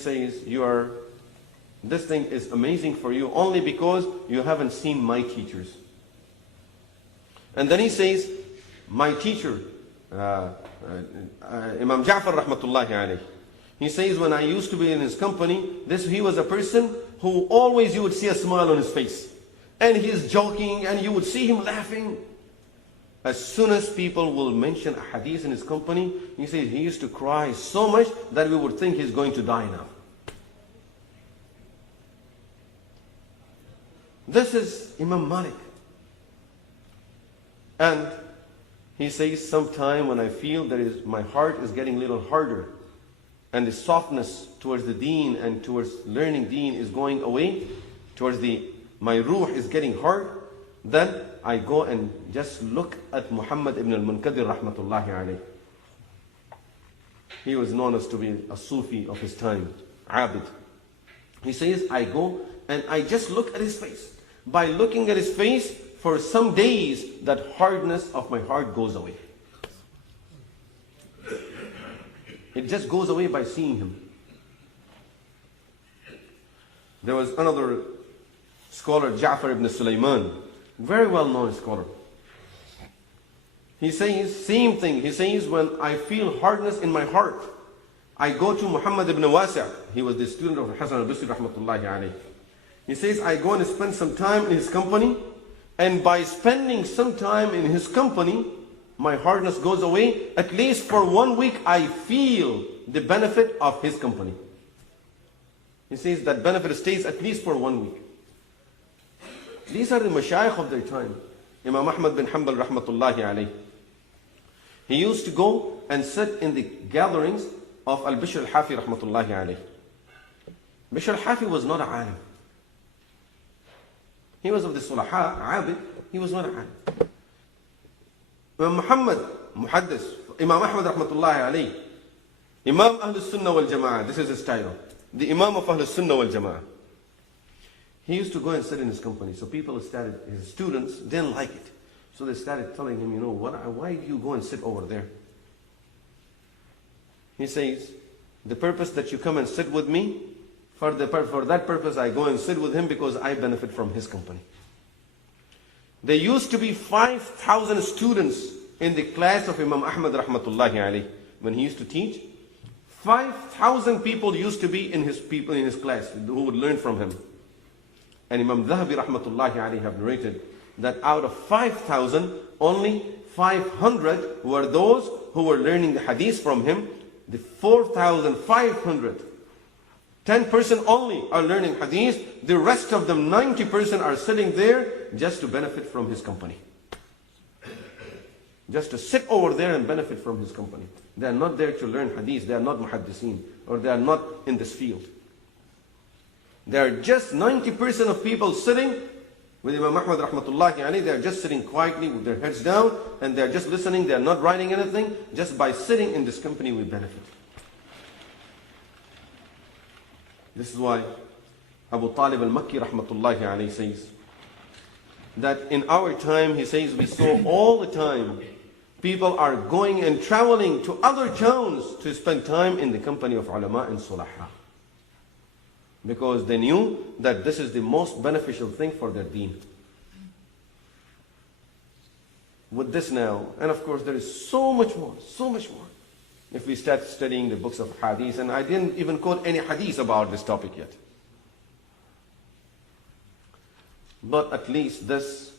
says, this thing is amazing for you only because you haven't seen my teachers. And then he says, my teacher, Imam Ja'far rahmatullahi alayhi, he says, when I used to be in his company, he was a person who always you would see a smile on his face. And he's joking and you would see him laughing. As soon as people will mention a hadith in his company, he says he used to cry so much that we would think he's going to die now. This is Imam Malik. And he says, sometime when I feel my heart is getting a little harder, and the softness towards the deen and towards learning deen is going away, my ruh is getting hard, then I go and just look at Muhammad ibn al-Munkadir rahmatullahi alayhi. He was known as to be a Sufi of his time, Abid. He says, I go and I just look at his face. By looking at his face, for some days, that hardness of my heart goes away. It just goes away by seeing him. There was another scholar, Ja'far ibn Sulaiman, very well-known scholar. He says, same thing. He says, when I feel hardness in my heart, I go to Muhammad ibn Wasi'. He was the student of Hasan al-Basri rahmatullahi alayhi. He says, I go and spend some time in his company, and by spending some time in his company, my hardness goes away. At least for 1 week, I feel the benefit of his company. He says that benefit stays at least for 1 week. These are the mashayikh of their time. Imam Ahmad bin Hanbal rahmatullahi alayhi. He used to go and sit in the gatherings of Al-Bishr al-Hafi rahmatullahi alayhi. Bishr al-Hafi was not a alim. He was of the Sulaha, Abid. He was not a alim. Imam Muhammad, Muhaddis, Imam Ahmad rahmatullahi alayhi, Imam Ahlul Sunnah wal Jama'ah, this is his title. The Imam of Ahlul Sunnah wal Jama'ah. He used to go and sit in his company. So his students didn't like it. So they started telling him, why do you go and sit over there? He says, the purpose that you come and sit with me, for that purpose I go and sit with him because I benefit from his company. There used to be 5,000 students in the class of Imam Ahmad rahmatullahi alayhi. When he used to teach, 5,000 people used to be in his class who would learn from him. And Imam Dhahabi rahmatullahi alayhi have narrated that out of 5,000, only 500 were those who were learning the hadith from him. The 4,500, 10% only are learning hadith. The rest of them, 90% are sitting there just to benefit from his company. Just to sit over there and benefit from his company. They are not there to learn hadith. They are not muhaddiseen, or they are not in this field. There are just 90% of people sitting with Imam Ahmad rahmatullahi alayhi. They are just sitting quietly with their heads down, and they are just listening. They are not writing anything. Just by sitting in this company we benefit. This is why Abu Talib al-Makki rahmatullahi alayhi says that in our time, he says, we saw all the time people are going and traveling to other towns to spend time in the company of ulama and sulaha. Because they knew that this is the most beneficial thing for their deen. With this now, and of course there is so much more. If we start studying the books of hadith, and I didn't even quote any hadith about this topic yet. But at least this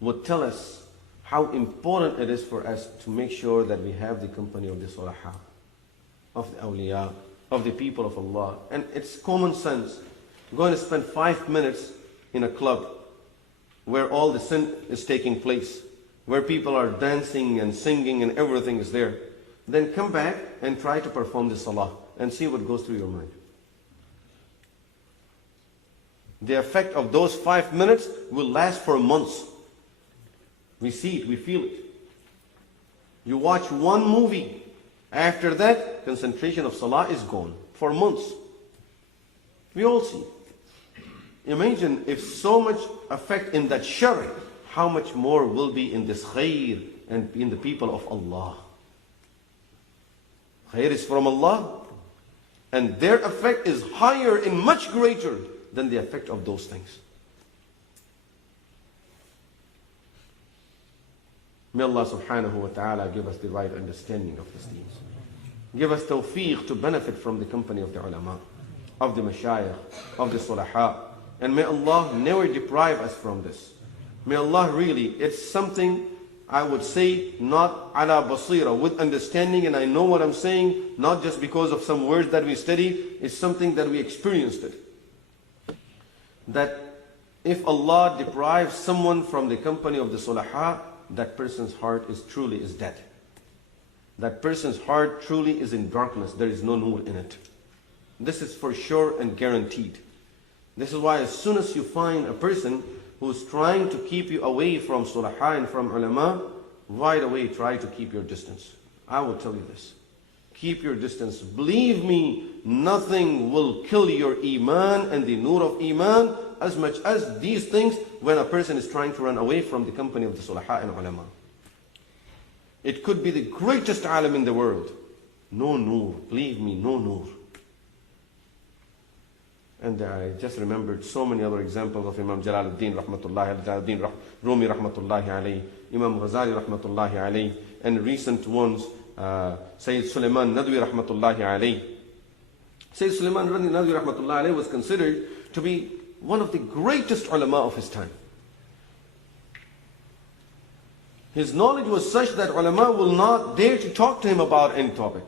would tell us how important it is for us to make sure that we have the company of the sulaha, of the awliya, of the people of Allah. And it's common sense. Go and spend 5 minutes in a club where all the sin is taking place, where people are dancing and singing and everything is there. Then come back and try to perform the salah and see what goes through your mind. The effect of those 5 minutes will last for months. We see it, we feel it. You watch one movie. After that, concentration of salah is gone for months. We all see. Imagine if so much effect in that shari, how much more will be in this khair and in the people of Allah. Khair is from Allah. And their effect is higher and much greater than the effect of those things. May Allah subhanahu wa ta'ala give us the right understanding of these things. Give us tawfiq to benefit from the company of the ulama, of the mashayikh, of the sulaha. And may Allah never deprive us from this. May Allah really, it's something I would say not ala basira, with understanding, and I know what I'm saying, not just because of some words that we study, it's something that we experienced it. That if Allah deprives someone from the company of the sulaha, that person's heart is truly dead. That person's heart truly is in darkness. There is no nur in it. This is for sure and guaranteed. This is why as soon as you find a person who's trying to keep you away from sulaha and from ulama, right away try to keep your distance. I will tell you this. Keep your distance. Believe me, nothing will kill your iman and the nur of iman as much as these things when a person is trying to run away from the company of the sulaha and ulama. It could be the greatest alim in the world. No nur. Believe me, no nur. And I just remembered so many other examples of Imam Jalaluddin rahmatullahi, Jalaluddin Rumi rahmatullahi alayhi, Imam Ghazali rahmatullahi alayhi, and recent ones, Sayyid Sulaiman Nadwi rahmatullahi alayhi. Sayyid Sulaiman Nadwi rahmatullahi alayhi was considered to be one of the greatest ulama of his time. His knowledge was such that ulama will not dare to talk to him about any topic.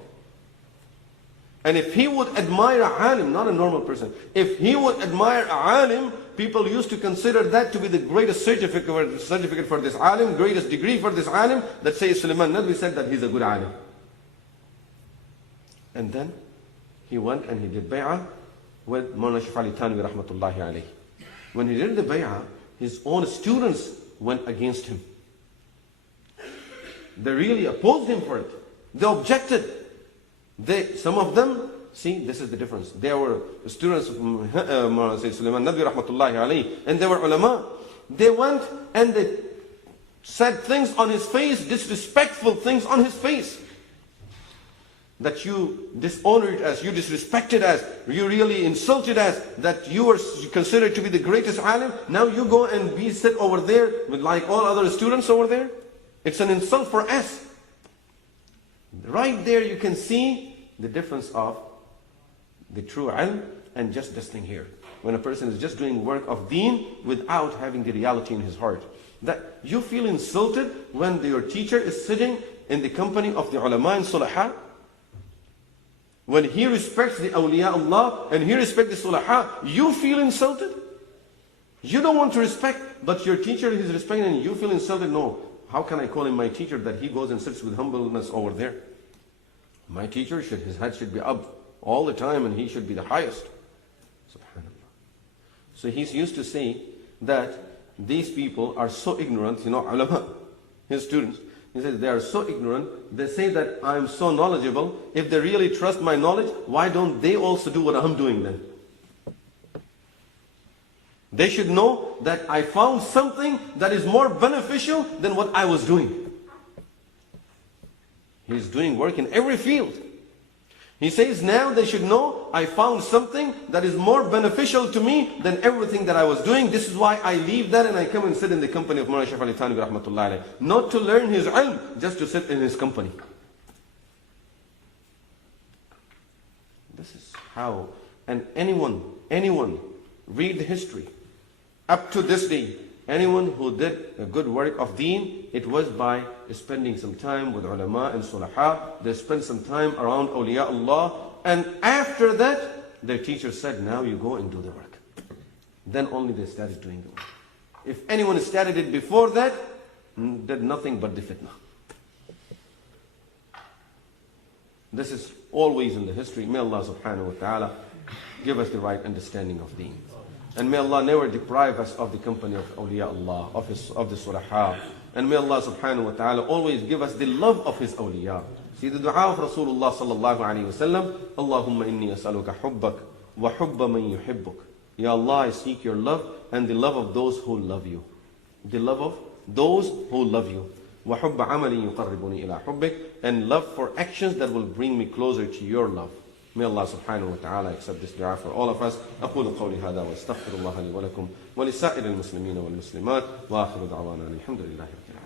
And if he would admire a alim, not a normal person, if he would admire a alim, people used to consider that to be the greatest certificate for this alim, greatest degree for this alim, that Sayyid Sulaiman Nadwi said that he's a good alim. And then he went and he did bay'ah with Mawlana Ashraf Ali Thanwi rahmatullahi alayhi. When he did the bay'ah, his own students went against him. They really opposed him for it. They objected. Some of them, see, this is the difference. They were students of Sayyid Sulaiman Nadwi rahmatullahi alayhi, and they were ulama. They went and they said things on his face, disrespectful things on his face. That you dishonored us, you disrespected us, you really insulted us, that you were considered to be the greatest alim. Now you go and sit over there with like all other students over there. It's an insult for us. Right there you can see the difference of the true ilm and just this thing here. When a person is just doing work of deen without having the reality in his heart. That you feel insulted when your teacher is sitting in the company of the ulama and sulaha. When he respects the awliya Allah and he respects the sulaha, you feel insulted. You don't want to respect, but your teacher is respecting and you feel insulted. No. How can I call him my teacher that he goes and sits with humbleness over there? My teacher, his head should be up all the time and he should be the highest. Subhanallah. So he's used to say that these people are so ignorant, ulama, his students. He says they are so ignorant, they say that I'm so knowledgeable. If they really trust my knowledge, why don't they also do what I'm doing then? They should know that I found something that is more beneficial than what I was doing. He's doing work in every field. He says now they should know I found something that is more beneficial to me than everything that I was doing. This is why I leave that and I come and sit in the company of Mawlana Ashraf Ali Thanwi rahmatullahi alayhi. Not to learn his ilm, just to sit in his company. This is how, and anyone, read the history. Up to this day, anyone who did a good work of deen, it was by spending some time with ulama and sulaha. They spent some time around awliya Allah. And after that, their teacher said, now you go and do the work. Then only they started doing the work. If anyone started it before that, did nothing but the fitna. This is always in the history. May Allah subhanahu wa ta'ala give us the right understanding of deen. And may Allah never deprive us of the company of awliya Allah, of the sulaha. And may Allah subhanahu wa ta'ala always give us the love of His awliya. See the dua of Rasulullah sallallahu alayhi wa sallam, Allahumma inni as'aluka hubbak wa hubba man yuhibbuk. Ya Allah, I seek your love and the love of those who love you. The love of those who love you. Wa hubba amalin yuqarribuni ila hubbik. And love for actions that will bring me closer to your love. May Allah subhanahu wa ta'ala accept this dua for all of us. أقول قولي هذا واستغفر الله لي ولكم ولسائر المسلمين والمسلمات وآخر دعوانا الحمد لله رب العالمين.